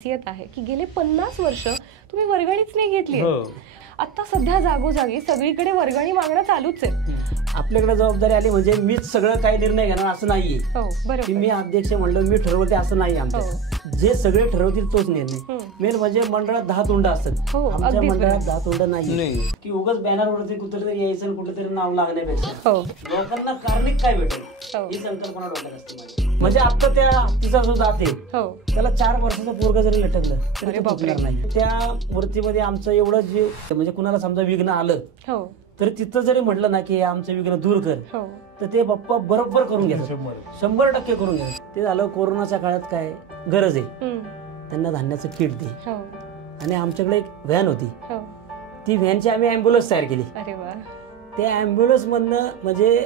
खासियत आहे की गेले 50 वर्ष तुम्ही वर्गणीच नाही घेतली. आता सध्या जागोजागी सगळीकडे वर्गणी मागणं चालूच आहे. आपल्याकडे जबाबदारी आली म्हणजे मीच सगळं काही निर्णय घेणार असं नाहीये. की मी अध्यक्ष म्हणलं मी ठरवते असं नाही. आमचं जे सगळे ठरवतील तोच निर्णय. मेन म्हणजे मंडळात 10 तोंड असतात. आमच्या मंडळात 10 तोंड नाही की उगाच बॅनरवरती कुठेतरी यायचं कुठेतरी नाव लागण्यापेक्षा लोकांना कारणिक काय भेटेल ही संकल्पना डोक्यात असते. म्हणजे आता त्या तिचा जो जाते त्याला 4 वर्षाचं पोरग जरी लटकलं तरी चुकणार नाही. त्या मूर्तीमध्ये आमचं एवढं जे म्हणजे कुणाला समजा विघ्न आलं तर तिथं जरी म्हटलं ना की आमचं विघ्न दूर कर तर ते बाप्पा बरोबर करून घेतात. 100% करून घेतात. ते झालं कोरोनाच्या काळात काय गरज आहे त्यांना धान्याचं किट दे आणि आमच्याकडे एक व्हॅन होती. ती व्हॅनची आम्ही अँब्युलन्स तयार केली. त्या अँब्युलन्स मधनं म्हणजे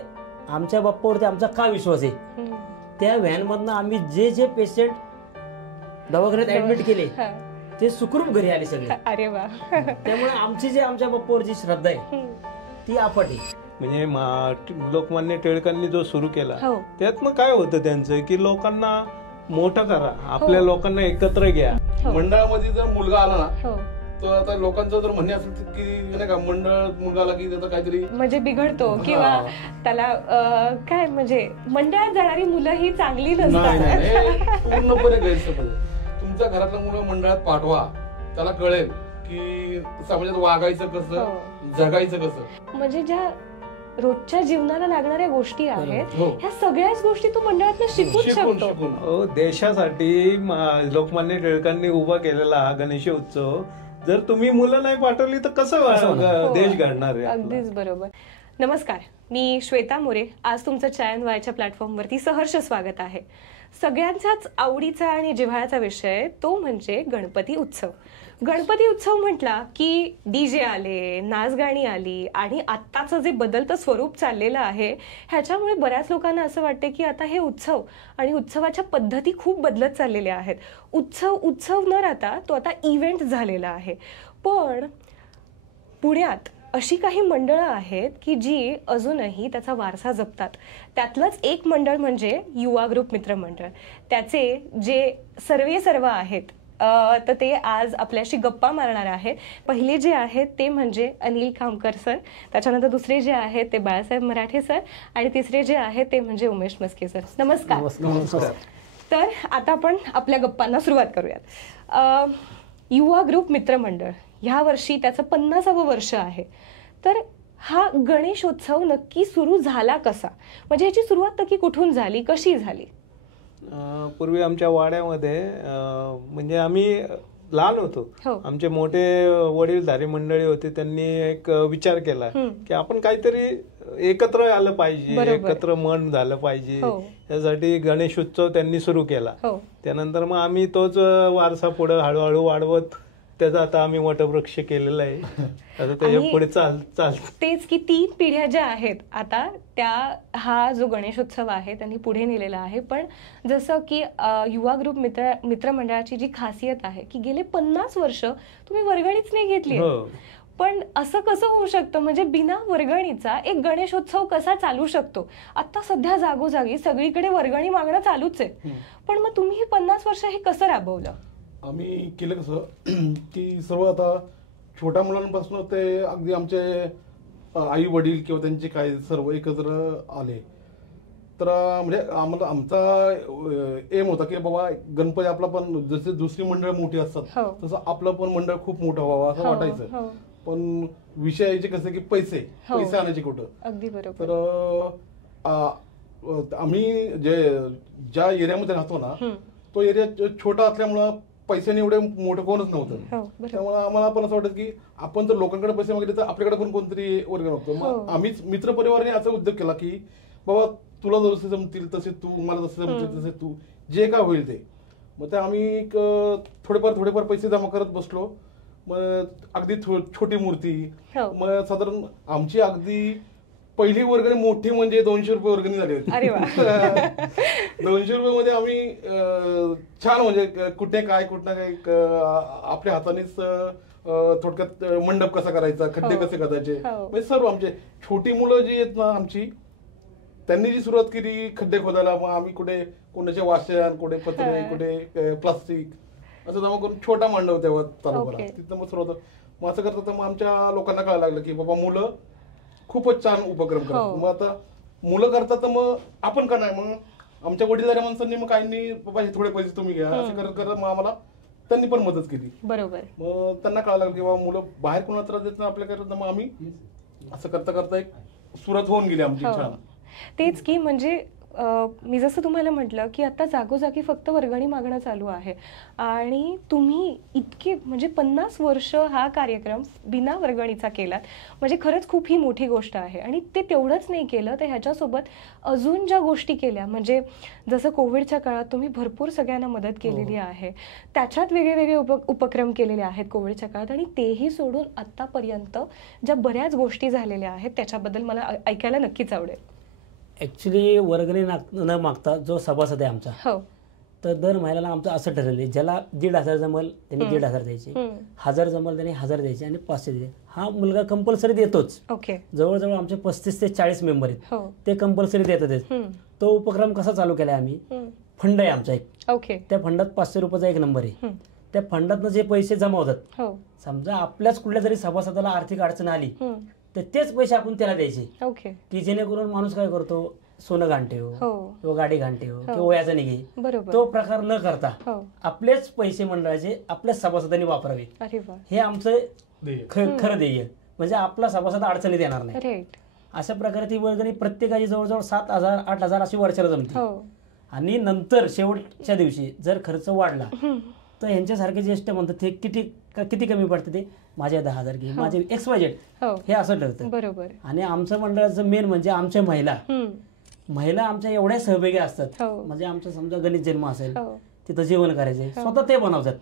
आमच्या बाप्पावरती आमचा का विश्वास आहे. त्या व्हॅन मधनं आम्ही जे जे पेशंट दवाखान्यात ऍडमिट केले ते सुखरूप घरी आले सगळे. अरे वा. त्यामुळे आमची जी आमच्या बाप्पावरची श्रद्धा आहे ती अफाट आहे. म्हणजे लोकमान्य टिळकांनी जो सुरू केला त्यात मग काय होतं त्यांचं की लोकांना मोठं करा, आपल्या लोकांना एकत्र घ्या. मंडळामध्ये जर मुलगा आला ना तर आता लोकांचं जर म्हणणे असेल की नाही का मंडळ मुलगा आला की त्याचा काहीतरी म्हणजे बिघडतो किंवा त्याला काय म्हणजे मंडळात जाणारी मुलं ही चांगली नसतात. पूर्णपणे गैरसमज. तुमच्या घरातलं मुलं मंडळात पाठवा, त्याला कळेल की समाजात वागायचं कसं, जगायचं कसं. म्हणजे ज्या रोजच्या जीवनाला लागणाऱ्या गोष्टी आहेत ह्या सगळ्याच गोष्टी तू मंडळात शिकू शकतो. देशासाठी लोकमान्य टिळकांनी उभा केलेला हा गणेश उत्सव जर तुम्ही मुलं नाही पाठवली तर कसं देश घडणार आहे. अगदीच बरोबर. नमस्कार, मी श्वेता मोरे. आज तुमचं चायन वायच्या प्लॅटफॉर्मवरती सहर्ष स्वागत आहे. सगळ्यांचाच आवडीचा आणि जिव्हाळ्याचा विषय तो म्हणजे गणपती उत्सव. गणपती उत्सव म्हटला की डीजे आले, नाचगाणी आली आणि आत्ताचं जे बदलतं स्वरूप चाललेलं आहे ह्याच्यामुळे बऱ्याच लोकांना असं वाटते की आता हे उत्सव आणि उत्सवाच्या पद्धती खूप बदलत चाललेल्या आहेत. उत्सव न राहता तो आता इव्हेंट झालेला आहे. पण पुण्यात अशी काही मंडळं आहेत की जी अजूनही त्याचा वारसा जपतात. त्यातलंच एक मंडळ म्हणजे युवा ग्रुप मित्र मंडळ. त्याचे जे सर्व आहेत तर ते आज आपल्याशी गप्पा मारणार आहेत. पहिले जे आहेत ते म्हणजे अनिल खामकर सर, त्याच्यानंतर दुसरे जे आहेत ते बाळासाहेब मराठे सर आणि तिसरे जे आहेत ते म्हणजे उमेश मस्के सर. नमस्कार. तर आता आपण आपल्या गप्पांना सुरुवात करूयात. युवा ग्रुप मित्र मंडळ ह्या वर्षी त्याचं 50वं वर्ष आहे. तर हा गणेशोत्सव नक्की सुरू झाला कसा, म्हणजे ह्याची सुरुवात नक्की कुठून झाली, कशी झाली? पूर्वी आमच्या वाड्यामध्ये म्हणजे आम्ही लहान होतो, आमचे मोठे वडीलधारी मंडळी होते, त्यांनी एक विचार केला की आपण काहीतरी एकत्र आलं पाहिजे, एकत्र मन झालं पाहिजे. त्यासाठी गणेश उत्सव त्यांनी सुरू केला. त्यानंतर मग आम्ही तोच वारसा पुढे हळूहळू वाढवत त्याचा आता आम्ही वटवृक्ष केलेला आहे. आता त्याच्या पुढे चाल तेच की 3 पिढ्या ज्या आहेत आता त्या हा जो गणेशोत्सव आहे त्यांनी पुढे नेलेला आहे. पण जसं की युवा ग्रुप मित्र मंडळाची जी खासियत आहे की गेले 50 वर्ष तुम्ही वर्गणीच नाही घेतली. पण असं कसं होऊ शकतं, म्हणजे बिना वर्गणीचा एक गणेशोत्सव कसा चालू शकतो? आता सध्या जागोजागी सगळीकडे वर्गणी मागणं चालूच आहे. पण मग तुम्ही हे 50 वर्ष हे कसं राबवलं? आम्ही केलं कसं की सर्व आता छोट्या मुलांपासून ते अगदी आमचे आई वडील किंवा त्यांचे काय सर्व एकत्र आले. तर म्हणजे आम्हाला आमचा एम होता की बाबा गणपती आपला पण जसे दुसरी मंडळ मोठी असतात तसं आपलं पण मंडळ खूप मोठं व्हावं असं वाटायचं. पण विषय यायचे कसे की पैसे आणायचे कुठं. अगदी बरोबर. तर आम्ही ज्या एरियामध्ये राहतो ना तो एरिया छोटा असल्यामुळं पैशाने एवढे मोठं कोणच नव्हतं. त्यामुळे आम्हाला पण असं वाटत की आपण जर लोकांकडे पैसे मागितले तर आपल्याकडे पण कोणतरी वर्ग नव्हतं. मग आम्हीच मित्र परिवाराने असा उद्योग केला की बाबा तुला जसे जमतील तसे तू, मला जसे जमतील तसे तू, जे काय होईल ते. मग ते आम्ही थोडेफार पैसे जमा करत बसलो. मग अगदी छोटी मूर्ती, मग साधारण आमची अगदी पहिली वर्गणी मोठी म्हणजे 200 रुपये वर्गणी झाली होती. 200 रुपये मध्ये आम्ही छान म्हणजे कुठे काय आपल्या हातानेच थोडक्यात मंडप कसा करायचा, खड्डे कसे करायचे, म्हणजे सर्व आमचे छोटी मुलं जी आहेत ना आमची त्यांनी जी सुरुवात केली खड्डे खोदायला. मग आम्ही कुठे कोणाचे वाशन, कुठे पत्रे, कुठे प्लास्टिक असं जमा करून छोटा मांडव तेव्हा चालू करा. तिथं मग सुरू होतं. मग असं करता तर मग आमच्या लोकांना कळायला लागलं की बाबा मुलं खूपच छान उपक्रम करतात. मग आता मुलं करतात तर मग आपण का नाही. मग आमच्या वडीलधाऱ्या माणसांनी मग काहींनी बाबा हे थोडे पैसे तुम्ही घ्या असं करत करत मग आम्हाला त्यांनी पण मदत केली. बरोबर. मग त्यांना कळायला लागलं की बाबा मुलं बाहेर कोणाला त्रास देत नाही आपल्याकडे. मग आम्ही असं करता करता एक सुरुवात होऊन गेली आमची छान. तेच की म्हणजे मी जसं तुम्हाला म्हटलं की आता जागोजागी फक्त वर्गणी मागणं चालू आहे आणि तुम्ही इतके म्हणजे 50 वर्ष हा कार्यक्रम बिना वर्गणीचा केलात म्हणजे खरंच खूप ही मोठी गोष्ट आहे. आणि ते तेवढंच नाही केलं तर ह्याच्यासोबत अजून ज्या गोष्टी केल्या म्हणजे जसं कोविडच्या काळात तुम्ही भरपूर सगळ्यांना मदत केलेली आहे, त्याच्यात वेगळे वेगळे उपक्रम केलेले आहेत कोविडच्या काळात. आणि तेही सोडून आत्तापर्यंत ज्या बऱ्याच गोष्टी झालेल्या आहेत त्याच्याबद्दल मला ऐकायला नक्कीच आवडेल. ऍक्च्युली वर्गणी न मागता जो सभासद आहे आमचा तर दर महिन्याला आमचं असं ठरवलं ज्याला 1,500 जमल त्यांनी 1,500 द्यायचे, 1,000 जमल त्यांनी 1,000 द्यायचे आणि 500 द्यायचे. हा मुलगा कंपल्सरी देतोच. जवळजवळ आमचे 35 ते 40 मेंबर आहेत ते कंपल्सरी देतातच. तो उपक्रम कसा चालू केलाय आम्ही, फंड आहे आमचा एक, त्या फंडात 500 रुपयाचा एक नंबर आहे. त्या फंडातनं जे पैसे जमा होतात समजा आपल्याच कुठल्या जरी सभासदाला आर्थिक अडचण आली तर तेच पैसे आपण त्याला द्यायचे की जेणेकरून माणूस काय करतो सोनं घाण ठेव किंवा गाडी घाण ठेव किंवा वयाचा निघे तो प्रकार न करता आपलेच पैसे मंडळाचे आपल्याच सभासदांनी वापरावे हे आमचं खरं ध्येय. म्हणजे आपला सभासद अडचणीत येणार नाही. अशा प्रकारे ती वर्गणी प्रत्येकाची जवळजवळ 7,000 8,000 अशी वर्षाला जमते. आणि नंतर शेवटच्या दिवशी जर खर्च वाढला तर यांच्यासारखे ज्येष्ठ म्हणतात ते किती कमी पडते ते माझे 10,000 घे माझे XYZ हे असं ठरतं. बरोबर. आणि आमचं मंडळाचं मेन म्हणजे आमच्या महिला आमच्या एवढ्या सहभागी असतात. म्हणजे आमचं समजा गणित जन्म असेल तिथं जेवण करायचे स्वतः ते बनवतात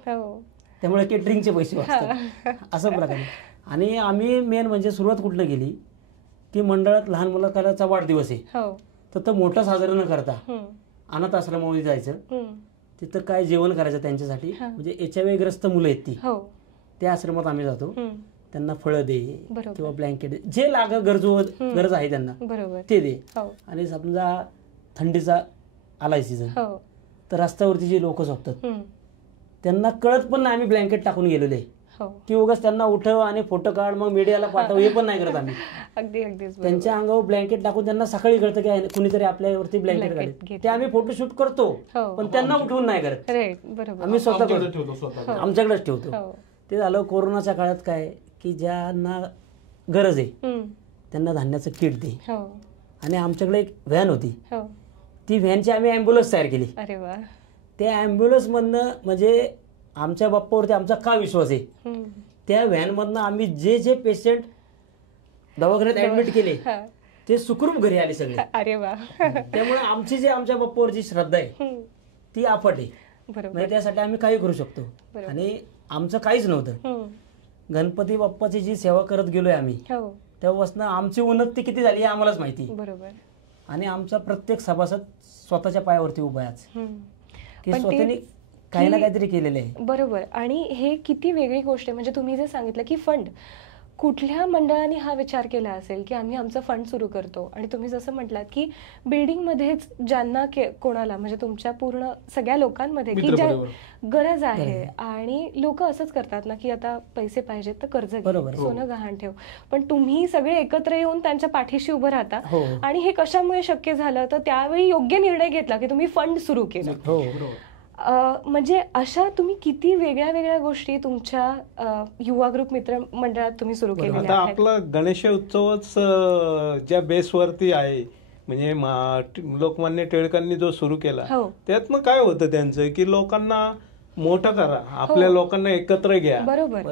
त्यामुळे केटरिंगचे पैसे वाचतात असं प्रकारे. आणि आम्ही मेन म्हणजे सुरुवात कुठनं गेली की मंडळात लहान मुलाचा वाढदिवस आहे तर तो मोठा साजरा न करता अनाथ आश्रमामध्ये जायचं तिथं काय जेवण करायचं त्यांच्यासाठी. म्हणजे HIV ग्रस्त मुलं आहेत ती त्या आश्रमात आम्ही जातो त्यांना फळं दे किंवा ब्लँकेट जे गरज आहे त्यांना ते दे. आणि समजा थंडीचा आलाय सीझन तर रस्त्यावरती जे लोक झोपतात त्यांना कळत पण नाही आम्ही ब्लँकेट टाकून गेलेलो आहे की उगाच त्यांना उठव आणि फोटो काढ मग मीडियाला पाठव हे पण नाही करत आम्ही. त्यांच्या अंगावर ब्लँकेट टाकून त्यांना सकाळी कळतं की कुणीतरी आपल्यावरती ब्लँकेट काढले ते आम्ही फोटोशूट करतो पण त्यांना उठवून नाही करत आम्ही स्वतः आमच्याकडेच ठेवतो. ते झालं कोरोनाच्या काळात काय की ज्यांना गरज आहे त्यांना धान्याचं किट दे. आणि आमच्याकडे एक व्हॅन होती ती व्हॅनची आम्ही ॲम्ब्युलन्स तयार केली. त्या ॲम्ब्युलन्स मधनं म्हणजे आमच्या बाप्पावरती आमचा का विश्वास आहे त्या व्हॅन मधनं आम्ही जे पेशंट दवाखान्यात ऍडमिट केले ते सुखरूप घरी आले सगळे. त्यामुळे आमची जे आमच्या बाप्पावरची श्रद्धा आहे ती अफाट आहे. म्हणजे त्यासाठी आम्ही काही करू शकतो. आणि आमचं काहीच नव्हतं गणपती बाप्पाची जी सेवा करत गेलोय आम्ही तेव्हापासून आमची उन्नती किती झाली हे आम्हालाच माहिती. आणि आमचा प्रत्येक सभासद स्वतःच्या पायावरती उभा आहे की स्वतःने काही ना काहीतरी केलेलं आहे. बरोबर. आणि हे किती वेगळी गोष्ट आहे. म्हणजे तुम्ही जे सांगितलं की फंड कुठल्या मंडळाने हा विचार केला असेल की आम्ही आमचं फंड सुरू करतो. आणि तुम्ही जसं म्हटलात की बिल्डिंगमध्येच ज्यांना कोणाला म्हणजे तुमच्या पूर्ण सगळ्या लोकांमध्ये की ज्या गरज आहे आणि लोक असंच करतात ना की आता पैसे पाहिजेत तर कर्ज घे सोनं गहाण ठेव पण तुम्ही सगळे एकत्र येऊन त्यांच्या पाठीशी उभं राहता. आणि हे कशामुळे शक्य झालं तर त्यावेळी योग्य निर्णय घेतला की तुम्ही फंड सुरू केलं. म्हणजे अशा तुम्ही किती वेगळ्या वेगळ्या गोष्टी तुमच्या युवा ग्रुप मित्र मंडळात तुम्ही सुरू केलेल्या आहेत. आता आपला गणेश उत्सवच ज्या बेसवरती आहे म्हणजे लोकमान्य टिळकांनी जो सुरू केला त्यातनं काय होतं त्यांचं की लोकांना मोठं करा आपल्या लोकांना एकत्र घ्या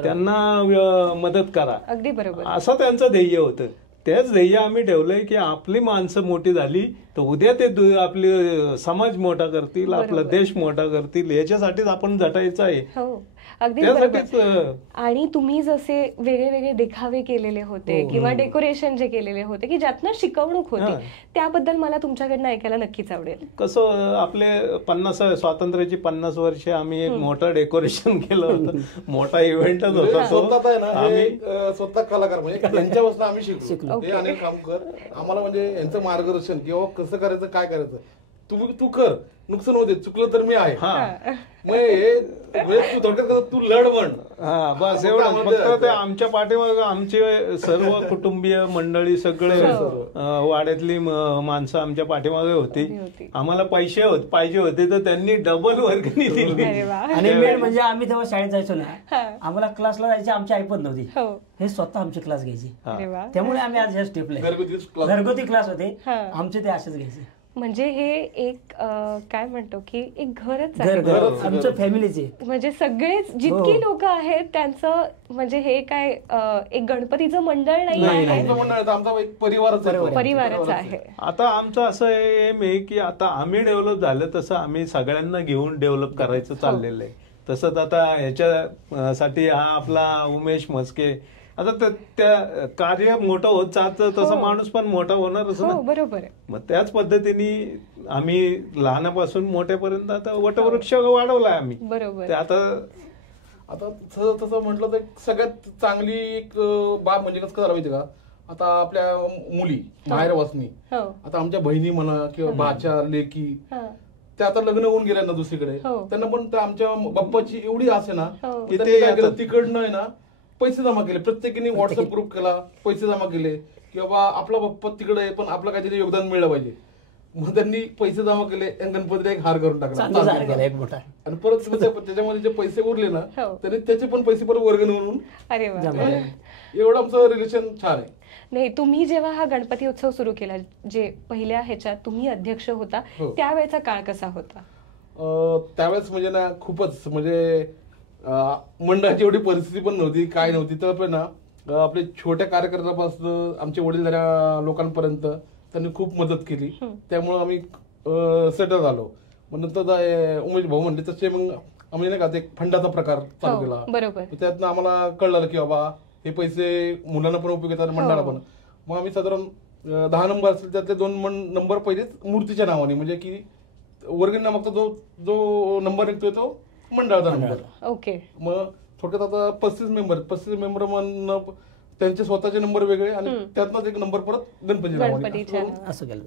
त्यांना मदत करा अगदी बरोबर असं त्यांचं ध्येय होतं. तेच ध्येय आम्ही ठेवलंय की आपली माणसं मोठी झाली तर उद्या ते आपली समाज मोठा करतील आपला देश मोठा करतील याच्यासाठीच आपण झटायचं आहे. अगदी बरोबर. आणि तुम्ही जसे वेगळे वेगळे देखावे केलेले होते किंवा डेकोरेशन जे केलेले होते की ज्यातनं शिकवणूक होती त्याबद्दल मला तुमच्याकडनं ऐकायला नक्कीच आवडेल. कसं आपले स्वातंत्र्याची 50 वर्षे आम्ही एक मोठं डेकोरेशन केलं होतं मोठा इव्हेंटच होता. स्वतः कलाकार म्हणजे त्यांच्यापासून आम्ही शिकलो हे अनेक काम कर आम्हाला म्हणजे यांचं मार्गदर्शन किंवा कसं करायचं काय करायचं तू कर नुकसान होते चुकलं तर मी आहे तू लढ म्हण. हा बस एवढं. फक्त ते आमच्या पाठीमागं आमचे सर्व कुटुंबीय मंडळी सगळे वाड्यातली माणसं आमच्या पाठीमागे होती. आम्हाला पैसे पाहिजे होते तर त्यांनी डबल वर्गणी दिली. आणि मेन म्हणजे आम्ही तेव्हा शाळेत जायचो ना, आम्हाला क्लासला जायची आमची ऐपत नव्हती, हे स्वतः आमची क्लास घ्यायची. त्यामुळे आम्ही आज ह्या स्टेपला घरगुती क्लास होते आमचे, ते असेच घ्यायचे. म्हणजे हे एक काय म्हणतो की एक घरच आहे आमचं फॅमिलीचे. म्हणजे सगळेच जितकी लोक आहेत त्यांचं म्हणजे हे काय एक गणपतीचं मंडळ नाही आहे, परिवारच आहे. आता आमचं असं एम आहे की आता आम्ही डेव्हलप झालं तसं आम्ही सगळ्यांना घेऊन डेव्हलप करायचं चाललेलं आहे. तसंच आता ह्याच्यासाठी हा आपला उमेश म्हस्के आता त्या कार्य मोठं होत चालतं तसं माणूस पण मोठा होणारच ना. बरोबर आहे. मग त्याच पद्धतीने आम्ही लहानापासून मोठ्यापर्यंत आता वटवृक्ष वाढवलाय आम्ही. बरोबर. ते आता तसं म्हटलं तर सगळ्यात चांगली एक बाब म्हणजे कसं झालं माहिती का, आता आपल्या मुली माहेर वासनी, आता आमच्या बहिणी म्हणा किंवा भाच्या लेकी, ते आता लग्न होऊन गेल्या ना दुसरीकडे, त्यांना पण आमच्या बाप्पाची एवढी आस आहे ना की ते काय केलं तिकडनं आहे ना पैसे जमा केले. प्रत्येकाने व्हॉट्सअप ग्रुप केला, पैसे जमा केले की बाबा आपला बाप्पा तिकडे आहे पण आपलं काहीतरी योगदान मिळलं पाहिजे. मग त्यांनी पैसे जमा केले, गणपतीला एक हार करून टाकला आणि परत त्याच्यामध्ये जे पैसे उरले ना त्यांनी त्याचे पण पैसे परत वर्गणी म्हणून. अरे एवढं आमचं रिलेशन छान आहे. नाही, तुम्ही जेव्हा हा गणपती उत्सव सुरू केला, जे पहिल्या ह्याच्यात तुम्ही अध्यक्ष होता, त्यावेळेचा काळ कसा होता? त्यावेळेस म्हणजे ना खूपच म्हणजे मंडळाची एवढी परिस्थिती पण नव्हती, काय नव्हती. तर पण ना आपले छोट्या कार्यकर्त्यापासून आमच्या वडीलधाऱ्या लोकांपर्यंत त्यांनी खूप मदत केली. त्यामुळे आम्ही सेटल झालो. मग नंतर उमेश भाऊ म्हणले तसे मग आम्ही नाही का ते फंडाचा प्रकार चालू केला. त्यातनं आम्हाला कळलं की बाबा हे पैसे मुलांना पण उपयोग येतात, मंडळाला पण. मग आम्ही साधारण 10 नंबर असतील त्यातले 2 नंबर पहिलेच मूर्तीच्या नावाने, म्हणजे की वर्गणीला मागचा जो नंबर निघतोय तो मंडळाचा नंबर. ओके. मग थोडक्यात आता 35 मेंबर म्हणून त्यांचे स्वतःचे नंबर वेगळे आणि त्यातनंच एक नंबर परत गणपतीच्या असं केलं.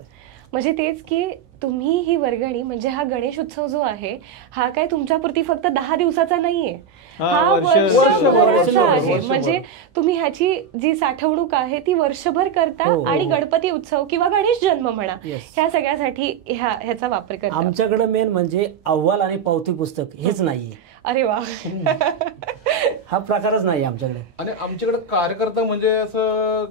म्हणजे तेच की तुम्ही ही वर्गणी म्हणजे हा गणेश उत्सव जो आहे हा काय तुमच्यापुरती फक्त 10 दिवसाचा नाहीये, हा वर्षभराचा आहे. म्हणजे तुम्ही ह्याची जी साठवणूक आहे ती वर्षभर करता आणि गणपती उत्सव किंवा गणेश जन्म म्हणा ह्या सगळ्यासाठी ह्याचा वापर करता. आमच्याकडे मेन म्हणजे अहवाल आणि पावती पुस्तक हेच नाहीये. अरे वा. हा प्रकारच नाही आमच्याकडे. आणि आमच्याकडे कार्यकर्ता म्हणजे असं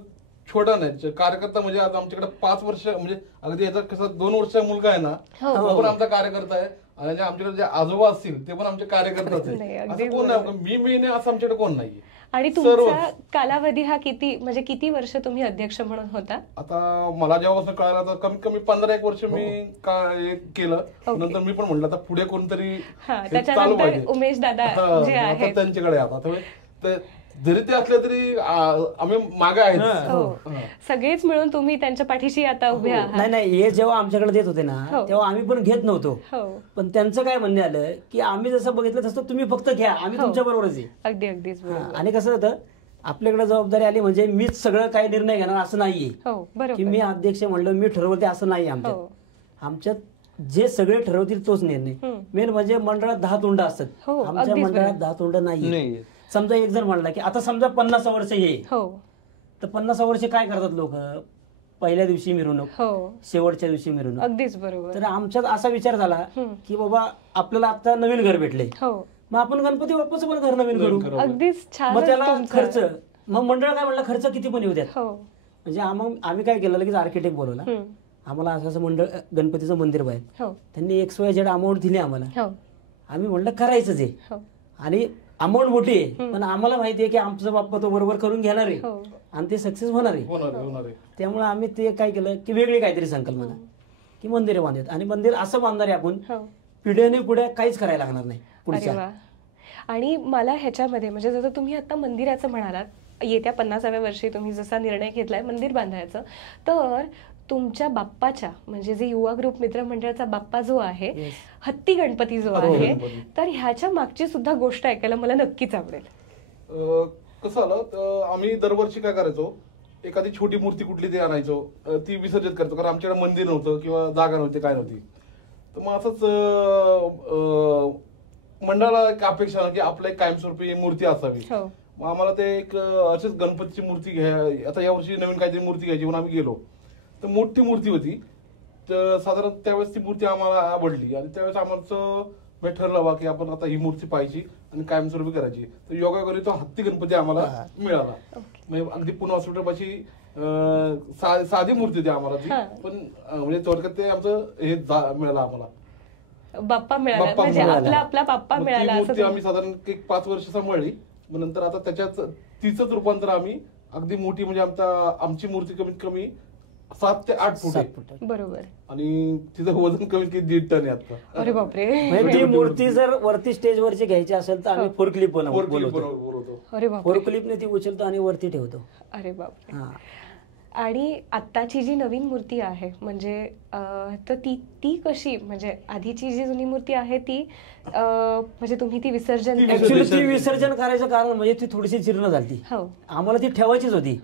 छोटा नाही, कार्यकर्ता म्हणजे आता आमच्याकडे 5 वर्ष म्हणजे अगदी याचा कसं 2 वर्षाचा मुलगा आहे ना तो पण आमचा कार्यकर्ता आहे आणि आमच्याकडे जे आजोबा असतील ते पण आमचे कार्यकर्ताच आहे. असं कोण नाही मी नाही असं आमच्याकडे कोण नाहीये. आणि तुमचा कालावधी हा किती वर्ष तुम्ही अध्यक्ष म्हणून होता? आता मला जेव्हापासून कळालं तर कमीत कमी 15-1 वर्ष मी केलं. नंतर मी पण म्हटलं आता पुढे कोणतरी चालू पाहिजे. उमेश दादा जे आहेत त्यांच्याकडे आता जरी ते असले तरी आम्ही मागे आहेत. सगळेच मिळून तुम्ही त्यांच्या पाठीशी आता उभे आहात. नाही हे जेव्हा आमच्याकडे देत होते ना तेव्हा आम्ही पण घेत नव्हतो. पण त्यांचं काय म्हणणे आलं की आम्ही जसं बघितलं तसं तुम्ही फक्त घ्या, आम्ही तुमच्या बरोबरच आहे. अगदीच. आणि कसं होतं आपल्याकडे जबाबदारी आली म्हणजे मीच सगळं काही निर्णय घेणार असं नाहीये की मी अध्यक्ष म्हणलं मी ठरवते असं नाही. आमच्यात जे सगळे ठरवतील तोच निर्णय. मेन म्हणजे मंडळात 10 तोंड असतात, आमच्या मंडळात 10 तोंड नाही. समजा एक जण म्हणला की आता समजा 50 वर्ष ये तर 50 वर्ष काय करतात लोक, पहिल्या दिवशी मिरवणूक, शेवटच्या दिवशी मिरवणूक. अगदीच बरोबर. तर आमच्यात असा विचार झाला की बाबा आपल्याला आता नवीन घर भेटले, मग आपण गणपती बाप्पाचं पण घर नवीन करू. अगदीच छान. मग त्याला खर्च, मग मंडळ काय म्हणलं खर्च किती पण येऊ द्यात. म्हणजे आम्ही काय केलं लगेच आर्किटेक्ट बोलवला. आम्हाला असं मंडळ गणपतीचं मंदिर बाहेर, त्यांनी XYZ अमाऊंट दिली आम्हाला. आम्ही म्हणलं करायचंच आहे आणि अमाऊंट मोठी आहे पण आम्हाला माहिती आहे की आमचा बाप्पा तो बरोबर करून घेणार आहे आणि ते सक्सेस होणार आहे. त्यामुळे आम्ही ते काय केलं की वेगळी काहीतरी संकल्पना की मंदिर बांधत आणि मंदिर असं बांधणार आहे आपण पिढ्याने पुढे काहीच करायला लागणार नाही पुढच्या. आणि मला ह्याच्यामध्ये म्हणजे जसं तुम्ही आता मंदिराचं म्हणालात, येत्या 50व्या वर्षी तुम्ही जसा निर्णय घेतलाय मंदिर बांधायचं, तर तुमच्या बाप्पाच्या म्हणजे जे युवा ग्रुप मित्र मंडळाचा बाप्पा जो आहे, हत्ती गणपती जो आहे, तर ह्याच्या मागची सुद्धा गोष्ट ऐकायला मला नक्कीच आवडेल. कसं आलं आम्ही दरवर्षी काय करायचो, एखादी छोटी मूर्ती कुठली ती आणायचो, ती विसर्जित करायचो कारण आमच्याकडे मंदिर नव्हतं किंवा जागा नव्हती काय नव्हती. तर मग असंच मंडळाला एक अपेक्षा की आपल्या एक कायमस्वरूपी मूर्ती असावी. मग आम्हाला ते एक अशीच गणपतीची मूर्ती घ्या, आता यावर्षी नवीन काहीतरी मूर्ती घ्यायची म्हणून आम्ही गेलो. तर मोठी मूर्ती होती, तर साधारण त्यावेळेस ती मूर्ती आम्हाला आवडली आणि त्यावेळेस आम्हाला ठरलं बा की आपण आता ही मूर्ती पाहिजे आणि कायमस्वरूपी करायची. तर योगायोगाने तो हत्ती गणपती आम्हाला मिळाला. म्हणजे अगदी पुणे हॉस्पिटलपाशी साधी मूर्ती होती आम्हाला ती, पण म्हणजे थोडक्यात ते आमचं हे मिळालं आम्हाला, बाप्पा मिळाला, म्हणजे आपला बाप्पा मिळाला. मूर्ती आम्ही साधारण एक 5 वर्ष सांभाळली. नंतर आता त्याच्यात तिचंच रूपांतर आम्ही अगदी मोठी, म्हणजे आमची मूर्ती कमीत कमी 7 ते 8 फूट आहे. बरोबर. आणि तिचं वजन कमीत कमी 1.5 टन आहे आता. अरे बापरे. ती मूर्ती जर वरती स्टेज वरची घ्यायची असेल तर आम्ही फोरक्लिप बोलवतो. अरे बापरे. फोरक्लिपने ती उचलतो आणि वरती ठेवतो. अरे बापरे. आणि आत्ताची जी नवीन मूर्ती आहे म्हणजे तर ती कशी, म्हणजे आधीची जी जुनी मूर्ती आहे ती म्हणजे तुम्ही ती विसर्जन करायचं कारण म्हणजे ती थोडीशी जीर्ण झाली. आम्हाला ती ठेवायचीच होती,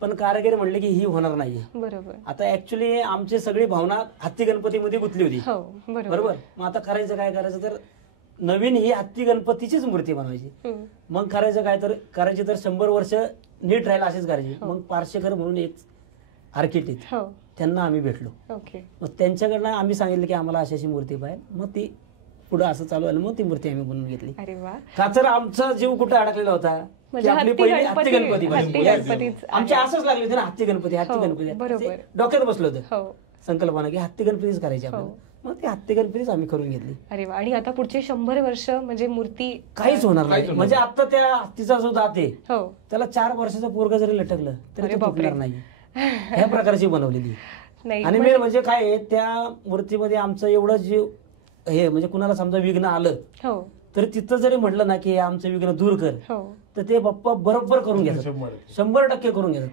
पण कारागीर म्हणले की ही होणार नाही. बरोबर. आता ऍक्च्युली आमची सगळी भावना हत्ती गणपतीमध्ये गुंतली होती. बरोबर. मग आता करायचं काय करायचं, तर नवीन ही हत्ती गणपतीचीच मूर्ती बनवायची. मग करायचं काय, तर करायची तर 100 वर्ष नीट राहायला अशीच करायची. मग पार्शेकर म्हणून एक आर्किटेक्ट, त्यांना आम्ही भेटलो. मग त्यांच्याकडनं आम्ही सांगितलं की आम्हाला अशी मूर्ती पाहिजे. मग ती पुढे असं चालू आलं, मग ती मूर्ती आम्ही बनवून घेतली. का तर आमचा जीव कुठे अडकलेला होता, आपली पहिली हत्ती गणपती आमची असंच लागली होती ना, हत्ती गणपती डोक्यात बसलो होतं संकल्पना की हत्ती गणपतीच करायची आपल्याला. मग ती हत्ती गणपतीच आम्ही करून घेतली. अरे वा. आणि आता पुढचे 100 वर्ष म्हणजे मूर्ती काहीच होणार नाही. म्हणजे आता त्या हत्तीचा जो दात आहे त्याला 4 वर्षाचा पोरगा जरी लटकलं तरी तुटणार नाही, ह्या प्रकारची बनवलेली. आणि मेन म्हणजे काय, त्या मूर्तीमध्ये आमचं एवढं जीव हे, म्हणजे कुणाला समजा विघ्न आलं तर तिथं जरी म्हटलं ना की आमचं विघ्न दूर कर, तर ते बाप्पा बरोबर करून घेतात, 100% करून घेतात.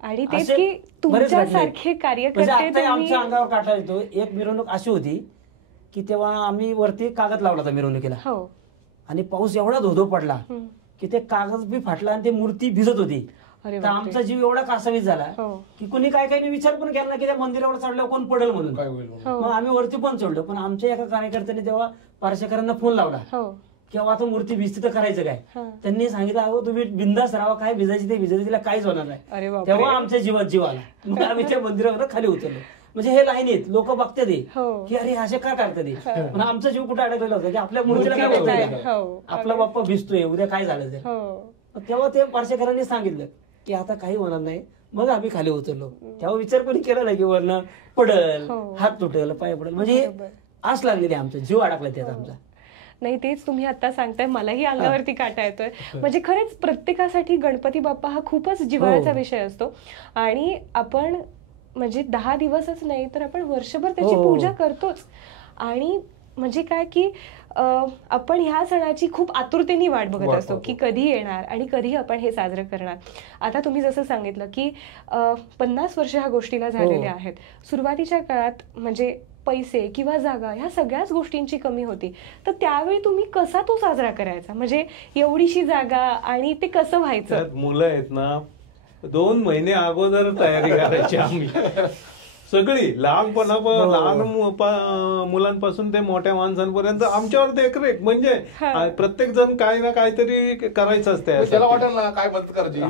आणि तेच की तुमच्यासारखे कार्यकर्ते आमच्या अंगावर काटा येतो. एक मिरवणूक अशी होती की तेव्हा आम्ही वरती कागद लावला होता मिरवणुकीला, आणि पाऊस एवढा धोधो पडला की ते कागद बी फाटला आणि ती मूर्ती भिजत होती. तर आमचा जीव एवढा कासावीस झाला की कुणी काही विचार पण केला की त्या मंदिरावर चढल्यावर कोण पडेल म्हणून. मग आम्ही वरती पण चढलो. पण आमच्या एका कार्यकर्त्याने तेव्हा पार्शेकरांना फोन लावला किंवा आता मूर्ती भिजती तर करायचं काय. त्यांनी सांगितलं अहो तुम्ही बिंदास राहा, काय भिजायची ते भिजायची, तिला काहीच होणार नाही. तेव्हा आमच्या जीवात जीव आला. मग आम्ही त्या मंदिरावर खाली उतरलो. म्हणजे हे लाईन आहेत, लोक बघते ते की अरे असे का करतात ते. पण आमचा जीव कुठे अडकलेला होता की आपल्या मूर्तीला काय होतं, आपला बाप्पा भिजतोय, उद्या काय झालं ते. तेव्हा ते पार्शेकरांनी सांगितलं की आता काही होणार नाही. मग आम्ही खाली उतरलो. तेव्हा विचार कोणी केला नाही की वरनं पडल, हात तुटेल, पाय पडेल. म्हणजे आस लागलेली, आमचा जीव अडकला त्यात आमचा. नाही तेच तुम्ही आता सांगताय, मलाही अंगावरती काटा येतोय. म्हणजे खरंच प्रत्येकासाठी गणपती बाप्पा हा खूपच जिव्हाळ्याचा विषय असतो. आणि आपण म्हणजे 10 दिवसच नाही तर आपण वर्षभर त्याची पूजा करतोच. आणि म्हणजे काय की आपण ह्या सणाची खूप आतुरतेने वाट बघत असतो की कधी येणार आणि कधी आपण हे साजरं करणार. आता तुम्ही जसं सांगितलं की 50 वर्ष ह्या गोष्टीला झालेल्या आहेत. सुरुवातीच्या काळात म्हणजे पैसे किंवा जागा ह्या सगळ्याच गोष्टींची कमी होती. तर त्यावेळी तुम्ही कसा तो साजरा करायचा, म्हणजे एवढीशी जागा आणि ते कसं व्हायचं. मुलं आहेत ना, 2 महिने अगोदर तयारी करायची आम्ही सगळी, लहान मुलांपासून ते मोठ्या माणसांपर्यंत आमच्यावर देखरेख. म्हणजे प्रत्येक जण काही ना काहीतरी करायचं असते, त्याला वाटेल ना काय मदत करायची,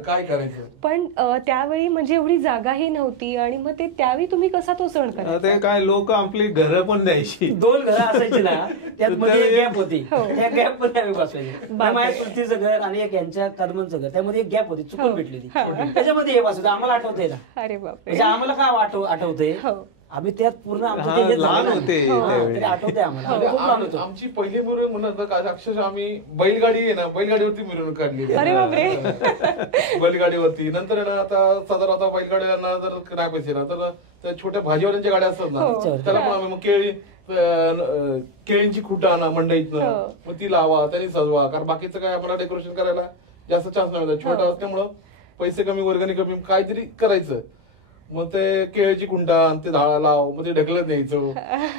काय करायचं. पण त्यावेळी म्हणजे एवढी जागाही नव्हती आणि मग ते त्यावेळी तुम्ही कसा तो सण करायचा. ते काय लोक आपली घरं पण द्यायची, 2 घरं असायची ना, त्यात मध्ये गॅप होती, त्या गॅप मध्ये आम्ही बसवायचे. माझ्या सुट्टीचं घर आणि एक यांच्या कदमांचं घर, त्यामध्ये एक गॅप होती, चुकून भेटलेली, त्याच्यामध्ये हे बसायचं. आम्हाला आठवतंय ना, अरे बापरे, म्हणजे आम्हाला काय आठवतंय, आम्ही त्यात पूर्ण लहान होते आठवते आम्हाला. आमची पहिली मिरवणूक म्हणत अक्षरशः आम्ही बैलगाडी आहे ना, बैलगाडीवरती मिरवणूक काढली. अरे बापरे, बैलगाडीवरती. नंतर ना आता साधारण आता बैलगाड्यांना जर नाही पैसे ना तर छोट्या भाजीवाल्यांच्या गाड्या असतात ना, त्याला पण आम्ही मग केळींची खुटा आणा मंडईतनं, मग ती लावा, त्यांनी सजवा. कारण बाकीचं काय आम्हाला डेकोरेशन करायला जास्त चान्स नाही, छोटा असल्यामुळं पैसे कमी, वर्गणी कमी, काहीतरी करायचं. मग ते केळीची खुंटा ते झाडा लाव, मग ते ढकलत न्यायचो.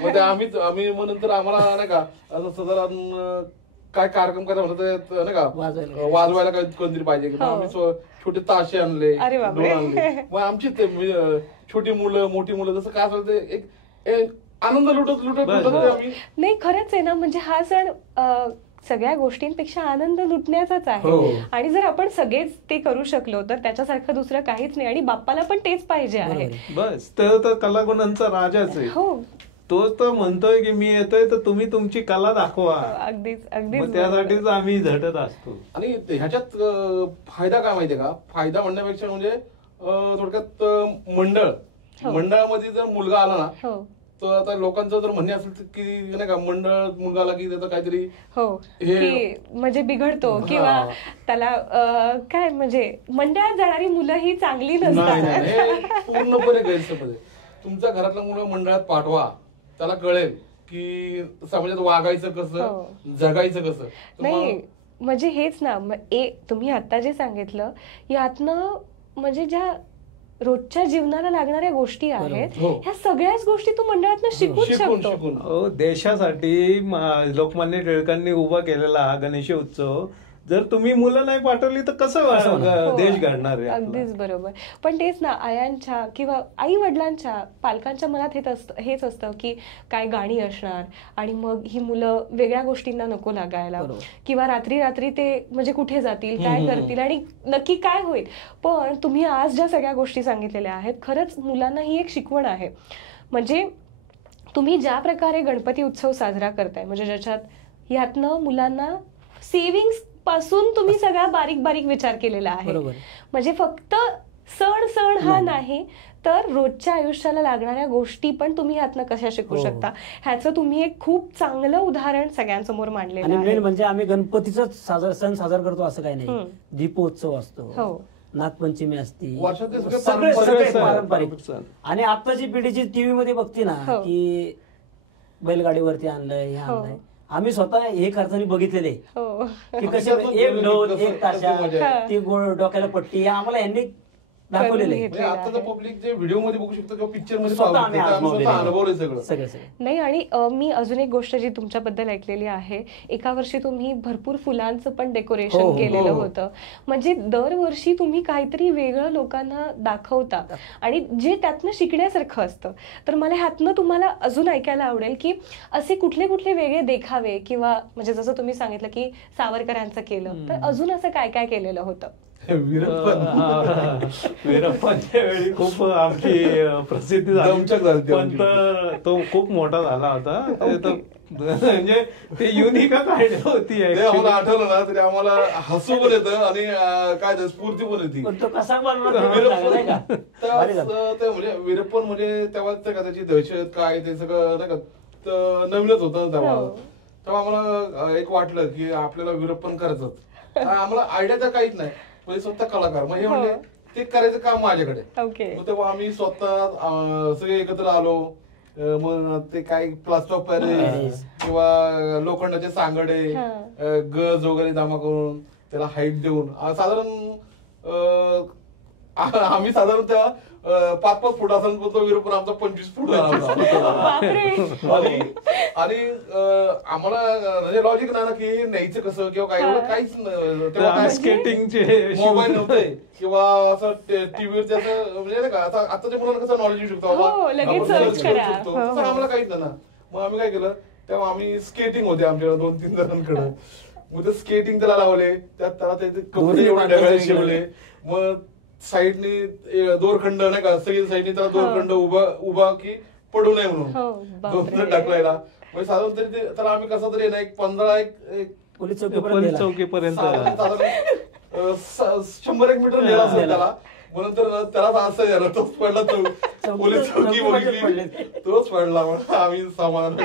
मग ते आम्ही मग नंतर आम्हाला नाही का असं साधारण काय कार्यक्रम करायला म्हणतात नाही का, वाजवायला काही कोणतरी पाहिजे. आम्ही छोटे ताशे आणले, ढोल आणले. मग आमची ते छोटी मुलं मोठी मुलं जसं काय असेल ते एक आनंद लुटत आम्ही. नाही खरंच आहे ना, म्हणजे हा सण सगळ्या गोष्टींपेक्षा आनंद लुटण्याचाच आहे. आणि जर आपण सगळेच ते करू शकलो तर त्याच्यासारखं दुसरं काहीच नाही. आणि बाप्पाला पण तेच पाहिजे आहे. बस तर कलागुणांचा राजाच आहे. हो, तो तर म्हणतोय की मी येतोय तर तुम्ही तुमची कला दाखवा. अगदीच अगदीच त्यासाठीच आम्ही झटत असतो. आणि ह्याच्यात फायदा काय माहितीये का, फायदा म्हणण्यापेक्षा म्हणजे थोडक्यात मंडळामध्ये जर मुलगा आला ना, तर आता लोकांचं जर म्हणणे असेल की नाही का, मुलगा आला की त्याचं काहीतरी हे म्हणजे बिघडतो किंवा त्याला काय म्हणजे मंडळात जाणारी मुलं ही चांगली नसतात. पूर्णपणे गैरसमज आहे. तुमच्या घरातलं मुलं मंडळात पाठवा, त्याला कळेल की समाजात वागायचं कसं, जगायचं कसं. नाही म्हणजे हेच ना, तुम्ही आता जे सांगितलं यातनं म्हणजे ज्या रोजच्या जीवनाला लागणाऱ्या गोष्टी आहेत ह्या सगळ्याच गोष्टी तू मंडळात शिकू शकतो. देशासाठी लोकमान्य टिळकांनी उभा केलेला हा गणेश उत्सव जर तुम्ही मुलं नाही पाठवली तर कसं देश घडणार आहे. अगदीच बरोबर. पण तेच ना, आयांच्या किंवा आई वडिलांच्या पालकांच्या मनात हेच असतं की काय गाणी असणार आणि मग ही मुलं वेगळ्या गोष्टींना नको लागायला किंवा रात्री ते म्हणजे कुठे जातील, काय करतील आणि नक्की काय होईल. पण तुम्ही आज ज्या सगळ्या गोष्टी सांगितलेल्या आहेत खरंच मुलांना ही एक शिकवण आहे. म्हणजे तुम्ही ज्या प्रकारे गणपती उत्सव साजरा करताय म्हणजे ज्याच्यात यातनं मुलांना सेव्हिंग्स पासून तुम्ही सगळा बारीक बारीक विचार केलेला आहे. म्हणजे फक्त सण हा नाही तर रोजच्या आयुष्याला लागणाऱ्या गोष्टी पण तुम्ही यातनं कशा शिकू शकता ह्याचं तुम्ही एक खूप चांगलं उदाहरण सगळ्यांसमोर मांडलेलं आहे. म्हणजे आम्ही गणपतीचाच सण साजरा करतो असं काही नाही. दीपोत्सव असतो, नागपंचमी असती, सगळे पारंपरिक. आणि आताची पिढी जी टीव्ही मध्ये बघते ना की बैलगाडीवरती आणलंय हे आणलंय, आम्ही स्वतः हे करताना बघितलेले की कसे एक ढोल एक ताशा ती डोक्याला पट्टी आम्हाला यांनी दाखवलेले. आता पब्लिक जे व्हिडिओ मध्ये बघू शकतो किंवा पिक्चर मध्ये अनुभवले सगळं. नाही आणि मी अजून एक गोष्ट जी तुमच्याबद्दल ऐकलेली आहे, एका वर्षी तुम्ही भरपूर फुलांचं पण डेकोरेशन केलेलं होतं. म्हणजे दरवर्षी तुम्ही काहीतरी वेगळं लोकांना दाखवता आणि जे त्यातनं शिकण्यासारखं असतं. तर मला ह्यातनं तुम्हाला अजून ऐकायला आवडेल की असे कुठले कुठले वेगळे देखावे किंवा म्हणजे जसं तुम्ही सांगितलं की सावरकरांचं केलं, तर अजून असं काय काय केलेलं होतं? वीरप्पांच्या वेळी खूप आमची प्रसिद्धी झाली, पण तो खूप मोठा झाला होता. म्हणजे ते युनिकच आयडिया होती. आम्हाला आठवलं ना तरी आम्हाला हसू पण येतं आणि काय स्फूर्ती पण येते. म्हणजे वीरप्पन म्हणजे तेव्हा त्याची दहशत काय ते सगळं नाही का नवीनच होतं तेव्हा आम्हाला एक वाटलं की आपल्याला वीरप्पन करायचं. आम्हाला आयडिया तर काहीच नाही, म्हणजे स्वतः कलाकार म्हणजे म्हणजे ते करायचं काम माझ्याकडे. तेव्हा आम्ही स्वतः सगळे एकत्र आलो. मग ते काय प्लास्टर ऑफ पॅरिस किंवा लोखंडाचे सांगडे गज वगैरे जमा करून त्याला हाईट देऊन साधारण आम्ही साधारण त्या 5-5 फूट असेल पण तो वीरप्पन आमचा 25 फूट झाला. आणि आम्हाला म्हणजे लॉजिक नाही ना की न्यायचं कसं किंवा काय एवढं काहीच तेव्हा स्केटिंगचे मोबाईल नव्हते किंवा असं टीव्हीवर त्याचं म्हणजे नाही का आता आताच्या मुलांना कसं नॉलेज येऊ शकतो आम्हाला काहीच नाही ना. मग आम्ही काय केलं तेव्हा आम्ही स्केटिंग होते आमच्याकडे 2-3 जणांकडे. मग ते स्केटिंग त्याला लावले, त्यात त्याला त्याचे कपडे एवढे ढगाळे शिवले. मग साईडने दोरखंड नाही का सगळी साईडने त्याला दोरखंड उभा की पडू नये म्हणून दोरखंड टाकलायला. म्हणजे साधारण तरी त्याला आम्ही कसा तरी ना एक 15 पोलीस चौकीपर्यंत 100-1 मीटर नेला असेल त्याला. म्हणून तर त्याला असं झालं तोच पडला. पोलीस चौकी बघितली तोच पडला म्हणून आम्ही सामान.